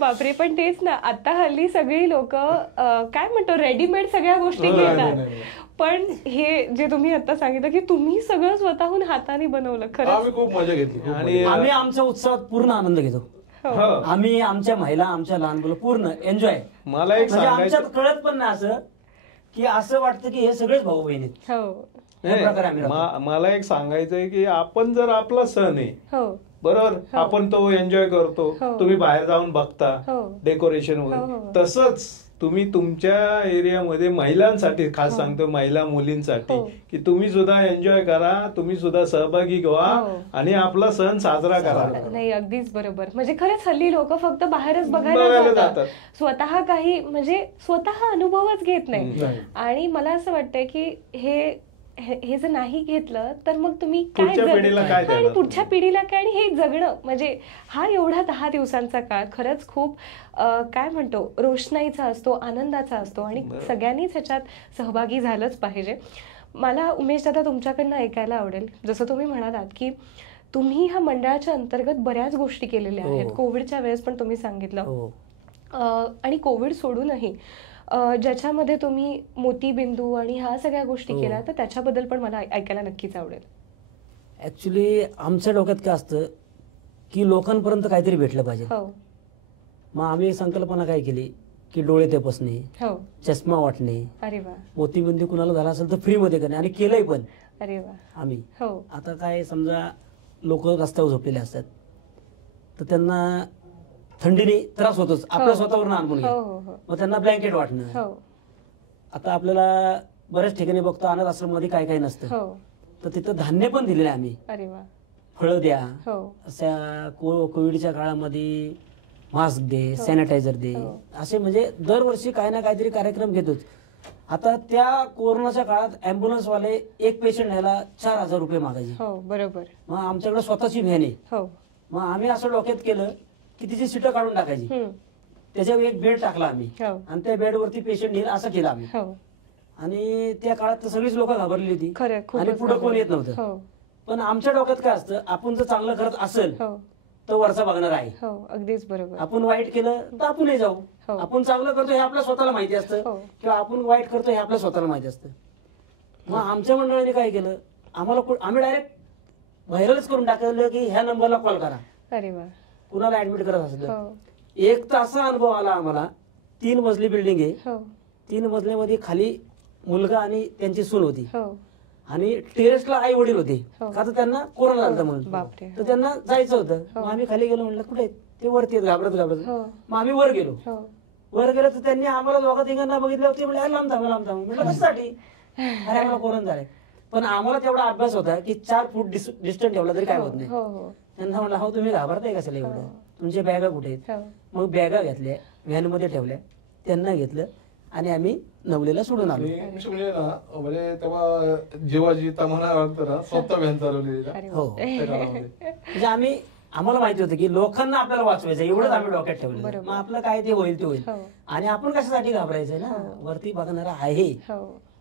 बापरे. पण तेच ना, आता हल्ली सगळी लोक काय म्हणतो रेडीमेड सगळ्या गोष्टी घेतात. पण हे जे तुम्ही आता सांगितलं की तुम्ही सगळं स्वतःहून हाताने बनवलं, खरं आम्ही खूप मजा घेतली. आणि आम्ही आमच्या उत्सवात पूर्ण आनंद घेतो. आम्ही आमच्या महिला आमच्या लहान मुलं पूर्ण एन्जॉय. मला एक आमच्यात कळत पण नाही असं की असं वाटतं की हे सगळेच भाऊ बहीण आहेत. मला एक सांगायचंय की आपण जर आपला सण आहे बरोबर, आपण तो एन्जॉय करतो. तुम्ही बाहेर जाऊन बघता डेकोरेशन वगैरे, तसंच तुम्ही तुमच्या एरियामध्ये महिलांसाठी खास सांगतो, महिला मुलींसाठी की तुम्ही सुद्धा एन्जॉय करा, तुम्ही सुद्धा सहभागी व्हा आणि आपला सण साजरा करा. नाही अगदीच बरोबर. म्हणजे खरंच हल्ली लोक फक्त बाहेरच बघायला जातात, स्वतः काही म्हणजे स्वतः अनुभवच घेत नाही. आणि मला असं वाटतंय की हे जर नाही घेतलं तर मग तुम्ही काय आणि पुढच्या पिढीला काय, आणि हे जगणं म्हणजे हा एवढा 10 दिवसांचा काळ खरंच खूप काय म्हणतो रोषणाईचा असतो, आनंदाचा असतो आणि सगळ्यांनीच ह्याच्यात सहभागी झालंच पाहिजे. मला उमेश दादा तुमच्याकडनं ऐकायला आवडेल, जसं तुम्ही म्हणालात की तुम्ही ह्या मंडळाच्या अंतर्गत बऱ्याच गोष्टी केलेल्या आहेत. कोविडच्या वेळेस पण तुम्ही सांगितलं, आणि कोविड सोडूनही ज्याच्यामध्ये तुम्ही मोतीबिंदू आणि ह्या सगळ्या गोष्टी केल्या, तर त्याच्याबद्दल पण मला ऐकायला नक्कीच आवडेल. ऍक्च्युली आमच्या डोक्यात काय असतं की लोकांपर्यंत काहीतरी भेटलं पाहिजे. मग आम्ही संकल्पना काय केली की डोळे तपासणे, चष्मा वाटणे, मोतीबिंदू कुणाला झाला असेल तर फ्री मध्ये करणे, आणि केलंय पण. अरे वा. आम्ही आता काय समजा लोक रस्त्यावर झोपलेले असतात तर त्यांना थंडीने त्रास होतोच, आपल्या स्वतःवरून अनुभव घ्या, मग त्यांना ब्लँकेट वाटणं. आता आपल्याला बऱ्याच ठिकाणी बघतो अनाथ आश्रममध्ये काय काय नसतं, तर तिथं धान्य पण दिलेलं आम्ही. फळं द्या, अशा कोविडच्या काळामध्ये मास्क दे, सॅनिटायझर दे, असे म्हणजे दरवर्षी काही ना काहीतरी कार्यक्रम घेतोच. आता त्या कोरोनाच्या काळात अँब्युलन्सवाले एक पेशंट न्यायला 4,000 रुपये मागायचे. बरोबर. मग आमच्याकडे स्वतःची व्हॅन आहे. मग आम्ही असं डोक्यात केलं की तिची सीटं काढून टाकायची, त्याच्यावर एक बेड टाकला आम्ही आणि त्या बेडवरती पेशंट येईल असं केलं आम्ही. आणि त्या काळात सगळीच लोक घाबरली होती आणि पुढे कोण येत नव्हतं. पण आमच्या डोक्यात काय असतं, आपण जर चांगलं करत असेल तर वरचा बघणार आहे. अगदीच बरोबर. आपण वाईट केलं तर आपणही जाऊ. आपण चांगलं करतो हे आपल्या स्वतःला माहिती असतं, किंवा आपण वाईट करतो हे आपल्या स्वतःला माहिती असतं. मग आमच्या मंडळाने काय केलं, आम्ही डायरेक्ट व्हायरलच करून टाकलं की ह्या नंबरला कॉल करा. अरे वा. कुणाला ऍडमिट करत असलं. एक तर असा अनुभव आला आम्हाला, 3 मजली बिल्डिंग आहे, 3 मजल्यामध्ये खाली मुलगा आणि त्यांची सून होती, आणि टेरेसला आई वडील होते, का तर त्यांना कोरोना आलता म्हणून, तर त्यांना जायचं होतं. मग आम्ही खाली गेलो, म्हणलं कुठे ते वरती घाबरत. मग आम्ही वर गेलो तर त्यांनी आम्हाला दोघा तिघांना बघितलं होते, म्हणजे लांब थांबा म्हटलं कशासाठी, अरे आम्हाला कोरोना झालाय. पण आम्हाला तेवढा अभ्यास होता की 4 फूट डिस्टन्स ठेवला तरी काय होत नाही. त्यांना म्हटलं हो तुम्ही घाबरताय कशाला एवढं, तुमच्या बॅगा कुठे आहेत. मग बॅगा घेतल्या, व्हॅन मध्ये ठेवल्या, त्यांना घेतलं आणि आम्ही नवलेला सोडून आलो. म्हणजे तेव्हा जेव्हा जीता म्हणा स्वतः व्हॅन चालवली. हो, म्हणजे आम्हाला माहिती होतं की लोकांना आपल्याला वाचवायचं, एवढंच आम्ही डोक्यात ठेवलं. मग आपलं काय ते होईल ते होईल, आणि आपण कशासाठी घाबरायचंय ना, वरती बघणारा आहे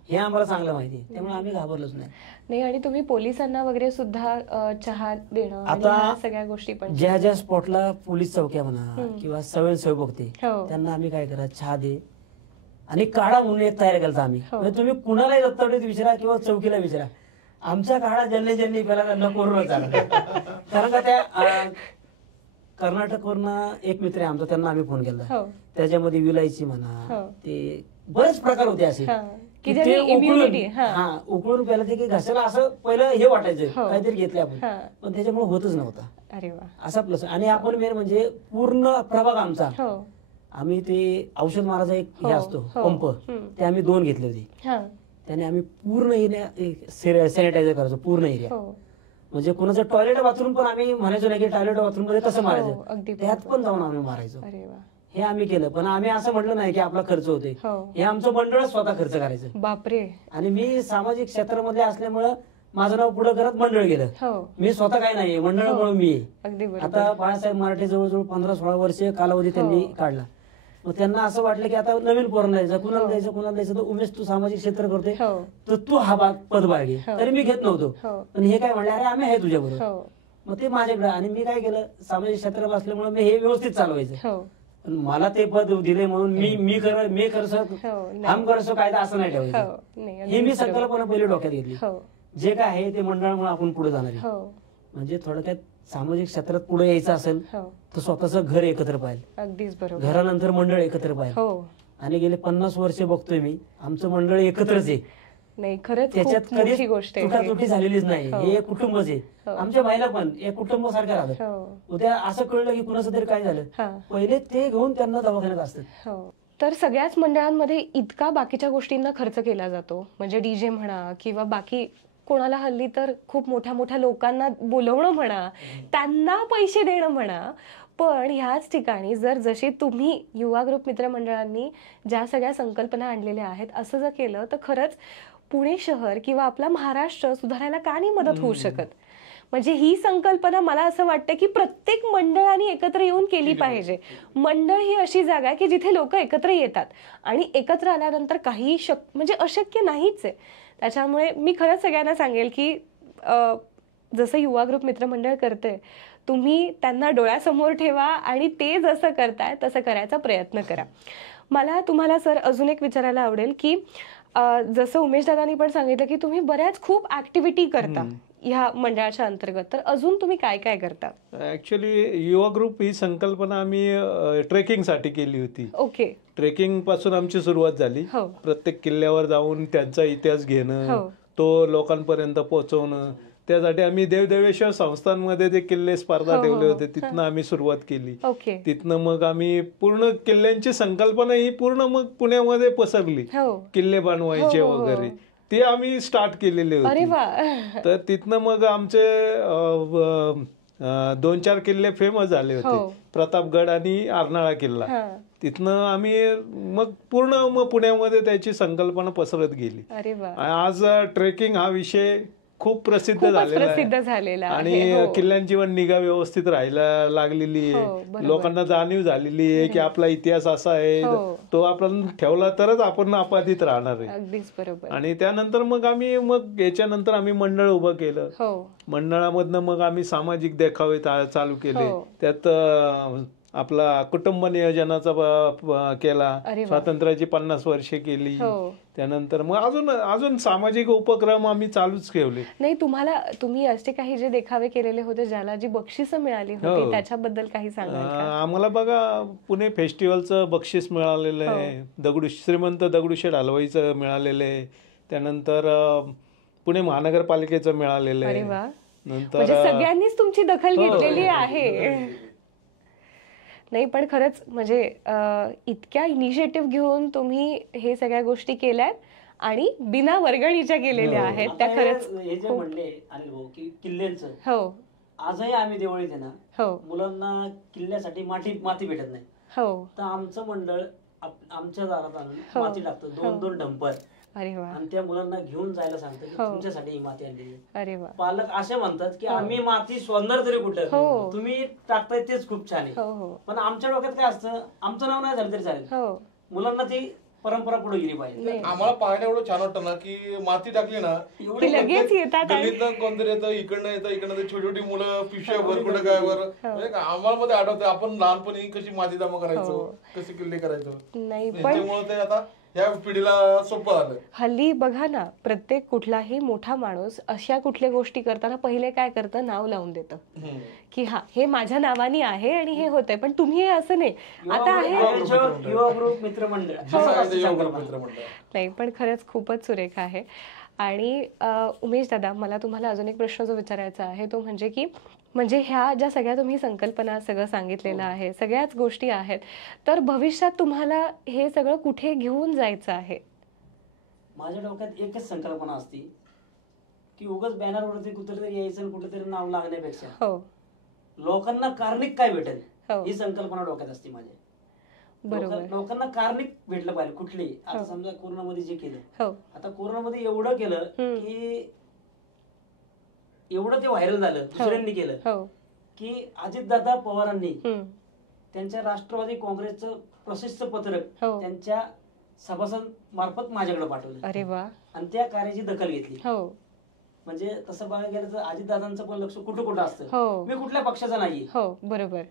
हे आम्हाला चांगलं माहिती, त्यामुळे आम्ही घाबरलोच नाही. आणि तुम्ही पोलिसांना वगैरे सुद्धा चहा देणं, आता सगळ्या गोष्टी पण ज्या ज्या स्पॉटला पोलीस चौक्या म्हणा किंवा स्वयंसेवक बघते त्यांना आम्ही काय करा, चहा दे आणि काढा म्हणून एक तयार केला आम्ही. म्हणजे तुम्ही कुणालाही दत्तवडीत विचारा किंवा चौकीला विचारा, आमच्या काळात ज्यांनी पहिला त्यांना कोरोना झाला. कारण का त्या कर्नाटकवरनं एक मित्र आहे आमचा, त्यांना आम्ही फोन केला, त्याच्यामध्ये विलायची म्हणा, ते बरेच प्रकार होते असे उकळून प्यायला ते की घशाला असं पहिलं हे वाटायचं काहीतरी घेतले आपण, पण त्याच्यामुळे होतच नव्हता. अरे वा. असा प्लस. आणि आपण मेन म्हणजे पूर्ण प्रभाग आमचा, आम्ही ते औषध मारायचा एक हे असतो पंप, ते आम्ही 2 घेतले होते. त्याने आम्ही पूर्ण एरिया सॅनिटायझर करायचो, पूर्ण एरिया. म्हणजे कोणाचं टॉयलेट बाथरूम पण आम्ही म्हणायचो नाही की टॉयलेट बाथरूम मध्ये कसं मारायचं, त्यात पण जाऊन आम्ही मारायचो. हे आम्ही केलं. पण आम्ही असं म्हटलं नाही की आपला खर्च होते, हे आमचं मंडळ स्वतः खर्च करायचं. बापरे. आणि मी सामाजिक क्षेत्रामध्ये असल्यामुळं माझं नाव पुढे करत मंडळ गेलं. मी स्वतः काय नाहीये, मंडळ म्हणून मी आहे. आता बाळासाहेब मराठे जवळजवळ 15-16 वर्ष कालावधी त्यांनी काढला. मग त्यांना असं वाटलं की आता नवीन पोरांना द्यायचं, कुणाला द्यायचं, तर उमेश तू सामाजिक क्षेत्र करते तर तू हा पदभार घे. तरी मी घेत नव्हतो, पण हे काय म्हणले, अरे आम्ही आहे तुझ्या बरोबर. मग ते माझ्याकडे, आणि मी काय केलं, सामाजिक क्षेत्रात असल्यामुळे मी हे व्यवस्थित चालवायचं. मला ते पद दिले म्हणून मी करसो कायदा असं नाही ठेवायचं. ही मी संकल्पना पहिली डोक्यात घेतली. जे काय आहे ते मंडळामुळे आपण पुढे जाणार आहे. म्हणजे थोडक्यात सामाजिक क्षेत्रात पुढे यायचं असेल तर स्वतःचं घर एकत्र पाहिजे. अगदीच बरोबर. घरानंतर मंडळ एकत्र पाहिजे. आणि गेले 50 वर्ष बघतोय मी आमचं मंडळ एकत्रच आहे. नाही खरंच त्याच्यात कधीच गोष्ट तुटातुटी झालेलीच नाही. हे एक कुटुंबच आहे. आमच्या महिला पण एक कुटुंब सारख्या राहतात. उद्या असं कळलं की कुणाचं तरी काय झालं, पहिले ते घेऊन त्यांना दवाखान्यात असतात. तर सगळ्याच मंडळांमध्ये इतका बाकीच्या गोष्टींना खर्च केला जातो, म्हणजे डीजे म्हणा किंवा बाकी कोणाला हल्ली तर खूप मोठ्या मोठ्या लोकांना बोलवणं म्हणा, त्यांना पैसे देणं म्हणा. पण ह्याच ठिकाणी जर जशी तुम्ही युवा ग्रुप मित्रमंडळांनी ज्या सगळ्या संकल्पना आणलेल्या आहेत असं जर केलं तर खरंच पुणे शहर किंवा आपला महाराष्ट्र सुधारायला का नाही मदत होऊ शकत. म्हणजे ही संकल्पना मला असं वाटतं की प्रत्येक मंडळाने एकत्र येऊन केली पाहिजे. मंडळ ही अशी जागा आहे की जिथे लोक एकत्र येतात आणि एकत्र आल्यानंतर काही म्हणजे अशक्य नाहीच आहे. त्याच्यामुळे मी खरंच सगळ्यांना सांगेल की जसं युवा ग्रुप मित्रमंडळ करते तुम्ही त्यांना डोळ्यासमोर ठेवा आणि ते जसं करताय तसं करायचा प्रयत्न करा. मला तुम्हाला सर अजून एक विचारायला आवडेल की जसं उमेश दादांनी पण सांगितलं की तुम्ही बऱ्याच खूप ऍक्टिव्हिटी करता ह्या मंडळाच्या अंतर्गत, तर अजून तुम्ही काय काय करता? ऍक्च्युली युवा ग्रुप ही संकल्पना आम्ही ट्रेकिंगसाठी केली होती. ओके. ट्रेकिंग पासून आमची सुरुवात झाली. प्रत्येक किल्ल्यावर जाऊन त्यांचा इतिहास घेणं, तो लोकांपर्यंत पोहोचवणं. त्यासाठी आम्ही देवदेवेश्वर संस्थांमध्ये जे किल्ले स्पर्धा ठेवले होते तिथनं आम्ही सुरुवात केली. तिथनं मग आम्ही पूर्ण किल्ल्यांची संकल्पना ही पूर्ण मग पुण्यामध्ये पसरली. किल्ले बनवायचे वगैरे ते आम्ही स्टार्ट केलेले होते. तर तिथनं मग आमचे 2-4 किल्ले फेमस झाले होते, प्रतापगड आणि अर्नाळा किल्ला. तिथनं आम्ही मग पूर्ण पुण्यामध्ये त्याची संकल्पना पसरत गेली. आज ट्रेकिंग हा विषय खूप प्रसिद्ध झालेला आहे आणि किल्ल्यांची पण निगा व्यवस्थित राहायला लागलेली आहे. लोकांना जाणीव झालेली आहे की आपला इतिहास असा आहे, तो आपण ठेवला तरच आपण अबाधित राहणार आहे. आणि त्यानंतर मग याच्यानंतर आम्ही मंडळ उभं केलं. मंडळामधनं मग आम्ही सामाजिक देखावे चालू केले. त्यात आपला कुटुंब नियोजनाचा केला, स्वातंत्र्याची 50 वर्षे केली. त्यानंतर मग अजून सामाजिक उपक्रम आम्ही चालूच ठेवले. नाही, तुम्ही असे काही जे देखावे केलेले होते ज्याला जी बक्षिसं मिळाली होती त्याच्याबद्दल काही सांगा? आम्हाला बघा पुणे फेस्टिवलचं बक्षीस मिळालेलं आहे, श्रीमंत दगडूशेठ हलवाईचं मिळालेलं आहे, त्यानंतर पुणे महानगरपालिकेचं मिळालेलं आहे. नंतर सगळ्यांनीच तुमची दखल घेतलेली आहे. नाही पण खरंच म्हणजे इतक्या इनिशिएटिव्ह घेऊन तुम्ही हे सगळ्या गोष्टी केल्यात आणि बिना वर्गणीच्या केलेल्या आहेत त्या. खरंच हे जे म्हणले अनिल भाऊ की किल्ल्यांचं, आजही आम्ही दिवाळीत आहे ना मुलांना किल्ल्यासाठी माती भेटत नाही, तर आमचं मंडळ आमच्या दारात आणून माती टाकतं, 2-2 डंपर. आणि त्या मुलांना घेऊन जायला सांगतात की तुमच्यासाठी ही माती आणलेली. पालक असे म्हणतात की आम्ही माती शोधणार तरी कुठं, तुम्ही टाकताय तेच खूप छान आहे. पण आमच्या डोक्यात काय असतं, आमचं नाव नाही झालं तरी चालेल, मुलांना ती परंपरा पुढे गेली पाहिजे. आम्हाला पाहायला एवढं छान वाटतं ना की माती टाकली ना लगेच येतात, कोणतरी येतं, इकडनं छोटी छोटी मुलं पिशव्या भर कुठं काय वर. आम्हाला मध्ये आठवतं आपण लहानपणी कशी माती जमा करायचो, कसे किल्ले करायचो. त्याच्यामुळे ते आता या पिढीला सोपं झालं. हल्ली बघा ना, प्रत्येक कुठलाही मोठा माणूस अशा कुठल्या गोष्टी करताना पहिले काय करतं, नाव लावून देतं की हा हे माझ्या नावाने आहे आणि हे होतंय. पण तुम्ही हे असं नाही, आता आहे युवा ग्रुप मित्रमंडळ. नाही पण खरंच खूपच सुरेख आहे. आणि उमेश दादा, मला तुम्हाला अजून एक प्रश्न जो विचारायचा आहे तो म्हणजे की ह्या ज्या सगळ्या तुम्ही संकल्पना सगळं सांगितलेलं आहे, सगळ्याच गोष्टी आहेत, तर भविष्यात तुम्हाला हे सगळं कुठे घेऊन जायचं आहे? माझ्या डोक्यात एकच संकल्पना असती की उगाच बॅनरवरती कुठेतरी यायचं, कुठेतरी नाव लागण्यापेक्षा लोकांना कार्निक काय भेटेल ही संकल्पना डोक्यात असते माझ्या. लोकांना कार्निक भेटलं पाहिजे कुठली. आता समजा कोरोनामध्ये जे केलं, आता कोरोनामध्ये एवढं केलं की एवढं ते व्हायरल झालं, दुसऱ्यांनी केलं की अजितदादा पवारांनी त्यांच्या राष्ट्रवादी काँग्रेसचं प्रशस्त पत्रक त्यांच्या सभासद मार्फत माझ्याकडे पाठवलं आणि त्या कार्याची दखल घेतली. म्हणजे तसं बघायला गेलं तर अजितदादांचं पण लक्ष कुठं असतं. मी कुठल्या पक्षाचा नाही, बरोबर,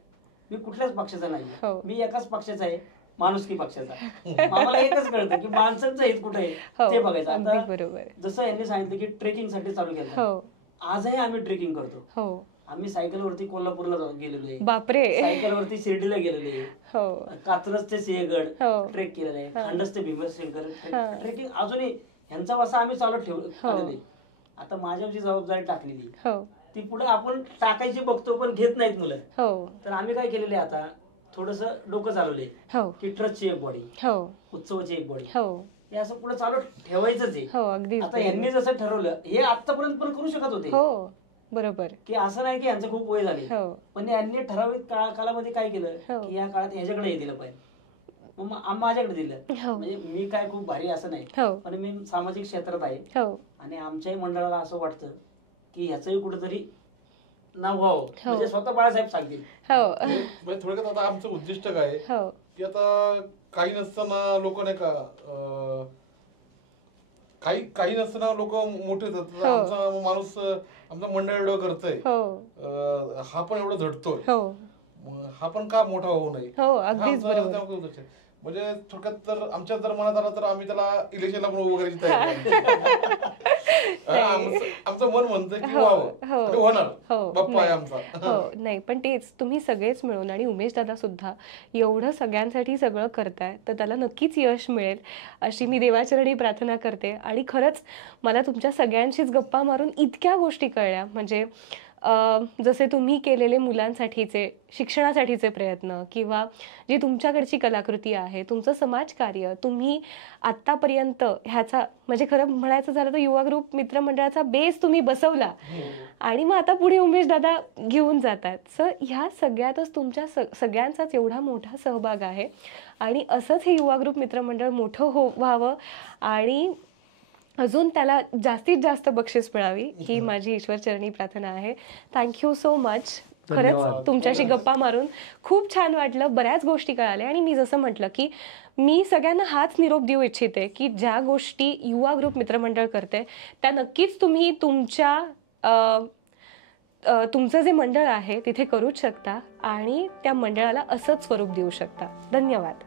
मी कुठल्याच पक्षाचा नाही, मी एकाच पक्षाचा आहे, माणुसकी पक्षाचा. आम्हाला एकच कळतं की माणसांचं हित कुठे आहे ते बघायचं. आता जसं यांनी सांगितलं की ट्रेकिंग साठी चालू केलं, आजही आम्ही ट्रेकिंग करतो. आम्ही सायकलवरती कोल्हापूरला गेलेलो आहे, बापरे, सायकलवरती शिर्डीला गेलेलो आहे, कात्रज ते सिंहगड ट्रेक केलेला आहे, खांडस ते भीमशंकर ट्रेकिंग अजूनही ह्यांचा वासा आम्ही चालू ठेवलेला आहे. आता माझ्यावर जी जबाबदारी टाकलेली ती पुढे आपण टाकायची बघतो पण घेत नाहीत मुलं. तर आम्ही काय केलेलं आहे, आता थोडस डोकं चालवले की ट्रस्टची एक बॉडी, उत्सवाची एक बॉडी, हे असं पुढे चालू ठेवायचंच आहे. आता यांनी जसं ठरवलं हे आतापर्यंत पण करू शकत होते, बरोबर, की असं नाही की यांचं खूप वय झाले, पण यांनी ठराविक कालामध्ये काय केलं की या काळात ह्याच्याकडे हे दिलं पाहिजे, मग माझ्याकडे दिलं. म्हणजे मी काय खूप भारी असं नाही, पण मी सामाजिक क्षेत्रात आहे आणि आमच्याही मंडळाला असं वाटतं की ह्याचंही कुठेतरी नाव व्हावं, म्हणजे स्वतः बाळासाहेब सांगतील. म्हणजे थोडक्यात आता आमचं उद्दिष्ट काय की आता काही नसताना लोक नाही का काही नसताना लोक मोठे होतात. आमचा माणूस आमचं मंडळ एवढं करतंय, हा पण एवढं झटतोय, हा पण का मोठा होऊ नये. म्हणजे थोडक्यात तर आमच्या जर मनात आला तर आम्ही त्याला इलेक्शनला पण उभं करायची तयारी. आमचं मन म्हणतं की होणार बाप्पा आहे आमचा. नाही पण तेच तुम्ही सगळेच मिळून आणि उमेश दादा सुद्धा एवढं सगळ्यांसाठी सगळं करताय तर त्याला नक्कीच यश मिळेल अशी मी देवाचरणी प्रार्थना करते. आणि खरंच मला तुमच्या सगळ्यांशीच गप्पा मारून इतक्या गोष्टी कळल्या. म्हणजे जसे तुम्ही केलेले मुलांसाठीचे शिक्षणासाठीचे प्रयत्न किंवा जी तुमच्याकडची कलाकृती आहे, तुमचं समाजकार्य, तुम्ही आत्तापर्यंत ह्याचा म्हणजे खरं म्हणायचं झालं तर युवा ग्रुप मित्रमंडळाचा बेस तुम्ही बसवला आणि मग आता पुढे उमेश दादा घेऊन जातात. सर ह्या सगळ्यातच तुमच्या सगळ्यांचाच एवढा मोठा सहभाग आहे आणि असंच हे युवा ग्रुप मित्रमंडळ मोठं व्हावं आणि अजून त्याला जास्तीत जास्त बक्षीस मिळावी ही माझी ईश्वरचरणी प्रार्थना आहे. Thank you so much. खरंच तुमच्याशी गप्पा मारून खूप छान वाटलं, बऱ्याच गोष्टी कळाल्या. आणि मी जसं म्हटलं की मी सगळ्यांना हाच निरोप देऊ इच्छिते की ज्या गोष्टी युवा ग्रुप मित्रमंडळ करते त्या नक्कीच तुम्ही तुमचं जे मंडळ आहे तिथे करूच शकता आणि त्या मंडळाला असंच स्वरूप देऊ शकता. धन्यवाद.